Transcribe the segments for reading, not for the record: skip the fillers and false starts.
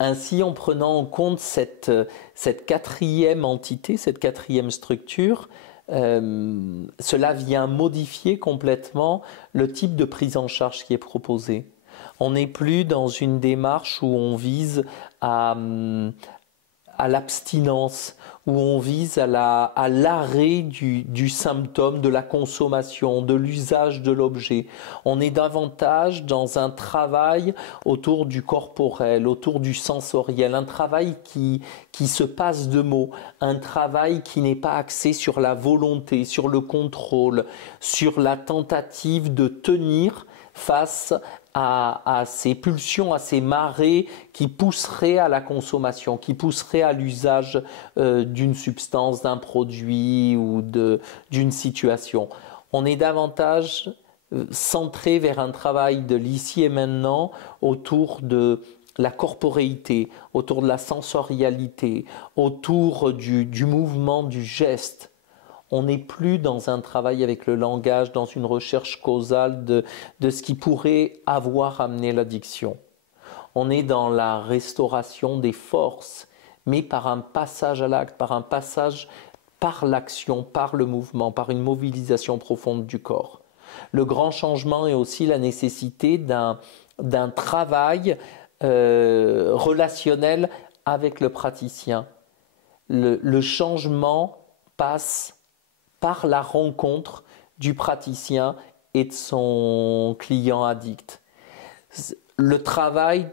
Ainsi, en prenant en compte cette quatrième entité, cette quatrième structure, cela vient modifier complètement le type de prise en charge qui est proposé. On n'est plus dans une démarche où on vise à, à l'abstinence, où on vise à l'arrêt du symptôme, de la consommation, de l'usage de l'objet. On est davantage dans un travail autour du corporel, autour du sensoriel, un travail qui se passe de mots, un travail qui n'est pas axé sur la volonté, sur le contrôle, sur la tentative de tenir face à ces pulsions, à ces marées qui pousseraient à la consommation, qui pousseraient à l'usage d'une substance, d'un produit ou d'une situation. On est davantage centré vers un travail de l'ici et maintenant autour de la corporéité, autour de la sensorialité, autour du mouvement, du geste. On n'est plus dans un travail avec le langage, dans une recherche causale de ce qui pourrait avoir amené l'addiction. On est dans la restauration des forces, mais par un passage à l'acte, par un passage par l'action, par le mouvement, par une mobilisation profonde du corps. Le grand changement est aussi la nécessité d'un travail relationnel avec le praticien. Le changement passe par la rencontre du praticien et de son client addict. Le travail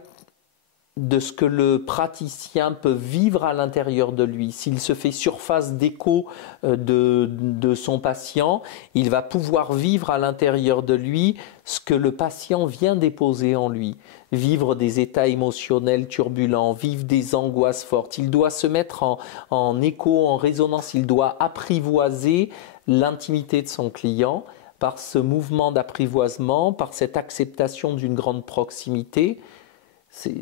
de ce que le praticien peut vivre à l'intérieur de lui. S'il se fait surface d'écho de son patient, il va pouvoir vivre à l'intérieur de lui ce que le patient vient déposer en lui. Vivre des états émotionnels turbulents, vivre des angoisses fortes. Il doit se mettre en écho, en résonance, il doit apprivoiser l'intimité de son client par ce mouvement d'apprivoisement, par cette acceptation d'une grande proximité.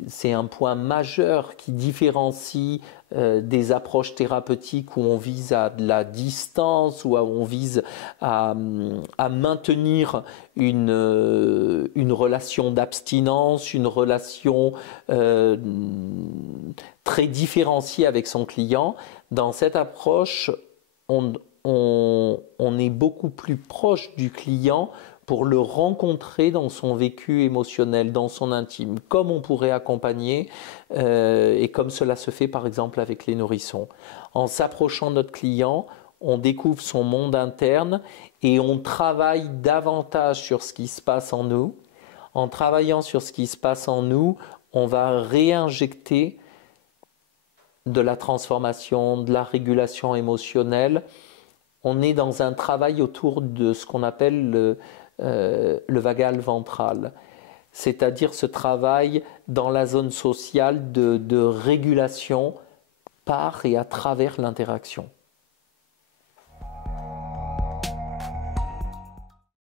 C'est un point majeur qui différencie des approches thérapeutiques où on vise à de la distance, où on vise à maintenir une relation d'abstinence, une relation très différenciée avec son client. Dans cette approche, on est beaucoup plus proche du client pour le rencontrer dans son vécu émotionnel, dans son intime, comme on pourrait accompagner, et comme cela se fait par exemple avec les nourrissons. En s'approchant de notre client, on découvre son monde interne et on travaille davantage sur ce qui se passe en nous. En travaillant sur ce qui se passe en nous, on va réinjecter de la transformation, de la régulation émotionnelle. On est dans un travail autour de ce qu'on appelle le vagal ventral, c'est-à-dire ce travail dans la zone sociale de régulation par et à travers l'interaction.